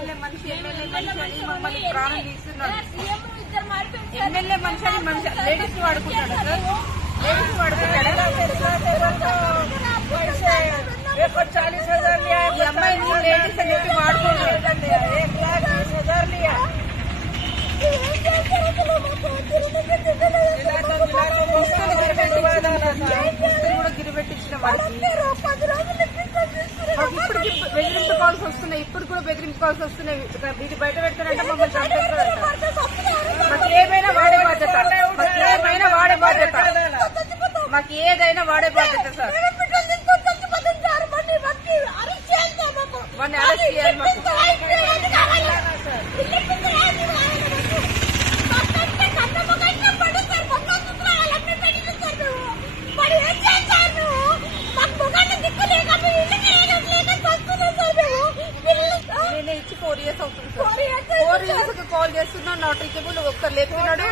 MLA మనిషి MLA మనిషి మమ్మల్ని ప్రాణం తీస్తున్నాడు ఎమ్మెల్యే మనిషి అని మనిషి లేడీస్ వాడుకుంటాడు సార్ లేడీస్ వాడుకుంటాడు చాలీస్ హజార్ ఈ అమ్మాయిని లేడీస్ అని చెప్పి వాడుకుంటాడు ఏక్ లాక్ బీస్ హజార్ లియా గిరిపెట్టించిన వాడికి వస్తున్నాయి ఇప్పుడు కూడా బెదిరింపు కాల్స్ వస్తున్నాయి ఇది బయట పెడతానంటే మమ్మల్ని ఏమైనా వాడే బాధ్యత. ఏమైనా వాడే బాధ్యత. మాకు ఏదైనా వాడే బాధ్యత సార్. వాడిని అరెస్ట్ చేయాలి మాకు. ఆయన ఇచ్చి ఫోర్ ఇయర్స్ అవుతుంది ఫోర్ ఇయర్స్ కాల్ చేస్తున్నాం నోటరీకి ఒక్కరు లేకున్నాడు